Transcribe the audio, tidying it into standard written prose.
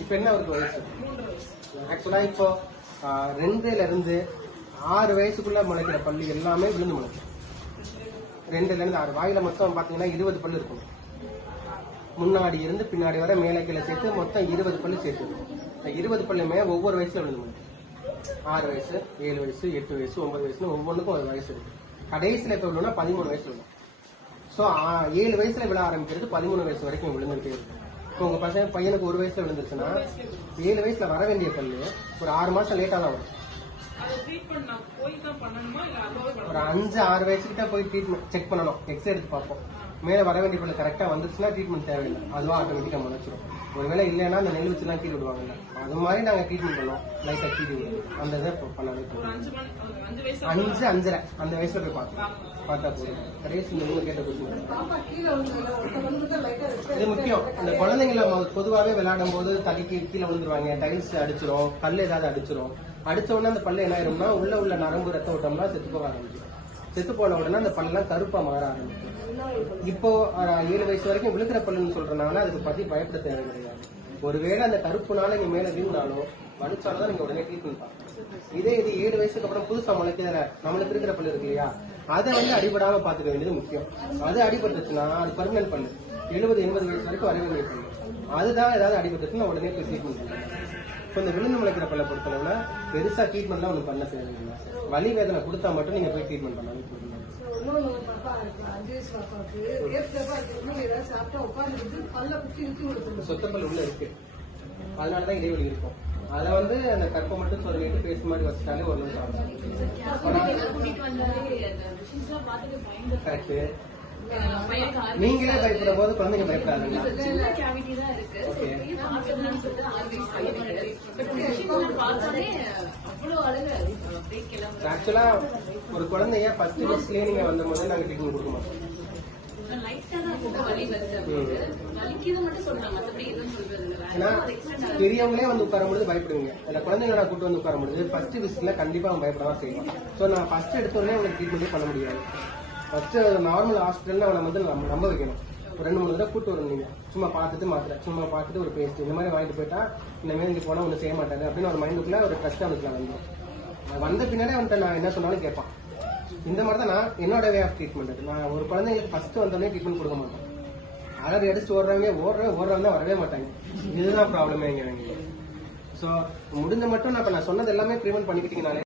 இப்ப என்ன அவருக்கு வயசு? ஆக்சுவலா இப்போ 2ல இருந்து 6 வயசுக்குள்ள முளைக்கிற பல்லு எல்லாமே விழுந்து முளைக்கும். 2ல இருந்து 6 வாயில மொத்தம் பாத்தீங்கன்னா 20 பல்லு இருக்கும். முன்னாடி இருந்து பின்னாடி வர மேலே கீழே சேர்த்து மொத்தம் 20 பல்லு சேர்த்து. 20 பல்லுமே ஒவ்வொரு வயசுல விழுந்து முளைக்கும். 6 வயசு, 7 வயசு, 8 வயசு, 9 வயசுன்னு ஒவ்வொன்றுக்கும் ஒரு வயசு இருக்கு. கடைசியில இப்ப விழுனா 13 வயசுல விழும். ஸோ 7 வயசுல விழ ஆரம்பிக்கிறது 13 வயசு வரைக்கும் விழுந்துட்டே இருக்கும். இப்போ உங்க பையனுக்கு 1 வயசுல விழுந்துருச்சுன்னா 7 வயசுல வர வேண்டிய பல்லு ஒரு 6 மாசம் லேட்டா தான் வரும். ஒரு 5-6 வயசுக்கிட்ட போய் ட்ரீட்மெண்ட் செக் பண்ணணும், எக்ஸ்ரே எடுத்து பார்ப்போம். மேல வர வேண்டிய பல்லு கரெக்டா வந்துருச்சுன்னா ட்ரீட்மெண்ட் தேவையில்லை, அதுவா ஆட்டோமேட்டிக்கா முளைச்சிடும். ஒருவேளை இல்லைன்னா அந்த நெல் வச்சுலாம் கீழே விடுவாங்கல்ல, அது மாதிரி நாங்க ட்ரீட்மெண்ட் பண்ணுவோம். லைட்டா கீழே விடுவோம். அந்த இதை பண்ணவே 5-5.5 அந்த வயசுல போய் பார்த்தா போதும். கடைசி நீங்க கேட்ட கொஸ்டின் இது முக்கியம். அந்த குழந்தைங்கள பொதுவாகவே விளையாடும் போது தடிக்கு கீழே விழுந்துருவாங்க, டைல்ஸ் அடிச்சிரும், கல் ஏதாவது அடிச்சிரும். அடிச்ச உடனே அந்த பல்லு என்ன ஆயிரும்னா உள்ள நரம்பு ரத்த ஓட்டம்னா செத்து போக ஆரம்பிச்சிடும். செத்து போன உடனே அந்த பல்லாம் கருப்பா மாற ஆரம்பிக்கும். இப்போ 7 வயசு வரைக்கும் விழுக்கிற பல்லுன்னு சொல்றதுனால அதுக்கு பத்தி பயப்பட தேவை கிடையாது. ஒருவேளை அந்த கருப்புனால நீங்க மேல வீழ்ந்தாலும் வலிச்சாலும் தான் நீங்க உடனே ட்ரீட்மெண்ட் பார்க்கணும். இதே இது 7 வயசுக்கு அப்புறம் புதுசா முளைக்கிற நம்மளுக்கு இருக்கிற பல்லு இருக்கு இல்லையா, அதை அடிபடாம பாத்துக்க வேண்டியது முக்கியம். அது அடிபட்டுச்சுன்னா அது பர்மனன்ட் பல்லு, 70-80 வயசு வரைக்கும் வர வேண்டிய பல்லு. அதுதான் ஏதாவது அடிபட்டுச்சுன்னா உடனே போய் ட்ரீட்மெண்ட் பண்ணணும். இப்போ இந்த விழுந்து முளைக்கிற பல்ல பொறுத்தளவுல பெருசா ட்ரீட்மெண்ட்லாம் ஒன்றும் பண்ண தேவையில்லை. வலி வேதனை கொடுத்தா மட்டும் நீங்க போய் ட்ரீட்மெண்ட் பண்ணாலும் போதும். சொத்தப்பல் உள்ள இருக்கு, அதனாலதான் இடைவெளி இருக்கும். அதை அந்த கற்பை மட்டும் சொல்லிட்டு பேச மாதிரி வச்சுட்டாலே ஒரு கரெக்ட். நீங்களே பயப்படும் போது குழந்தைங்க பயப்படாதுங்க. ஆக்சுவலா ஒரு குழந்தைய 10 வயசுலயே நீங்க வந்த போது நாங்க ட்ரீட்மெண்ட் கொடுக்க மாட்டோம். ஏன்னா பெரியவங்களே உட்காரும்போது பயப்படுவீங்க, அந்த குழந்தைங்கள கூட்டு உட்காரும்போது ஃபர்ஸ்ட் விசிட்ல கண்டிப்பா அவன் பயப்படதான் செய்வான். சோ நான் ஃபர்ஸ்ட் எடுத்தோடனே உங்களுக்கு ட்ரீட்மெண்டே பண்ண முடியாது. ஃபர்ஸ்ட் நார்மல் ஹாஸ்பிட்டல்ல அவனை நம்ப வைக்கணும். ஒரு 2-3 தடவை கூட்டு வரணும். நீங்க சும்மா பார்த்துட்டு மாத்திரை, சும்மா பார்த்துட்டு ஒரு பேஸ்ட் இந்த மாதிரி வாங்கிட்டு போயிட்டா இந்த மாதிரி இங்க போனா ஒண்ணு செய்ய மாட்டாரு அப்படின்னு ஒரு மைண்டுக்குள்ள ஒரு ட்ரஸ்ட் அவனுக்கு வந்துடும். வந்த பின்னாடி அவன்கிட்ட நான் என்ன சொன்னாலும் கேட்பான். இந்த மாதிரி தான் நான் என்னோட வே ஆஃப் ட்ரீட்மெண்ட். நான் ஒரு குழந்தைங்களுக்கு ஃபர்ஸ்ட் வந்தோடனே ட்ரீட்மெண்ட் கொடுக்க மாட்டேன். அதாவது எடுத்துட்டு ஓடுறவங்க தான் வரவே மாட்டாங்க. இதுதான் ப்ராப்ளமே இங்க. ஸோ முடிஞ்ச மட்டும் நான் சொன்னது எல்லாமே ப்ரிவென்ட் பண்ணிக்கிட்டீங்கனாலே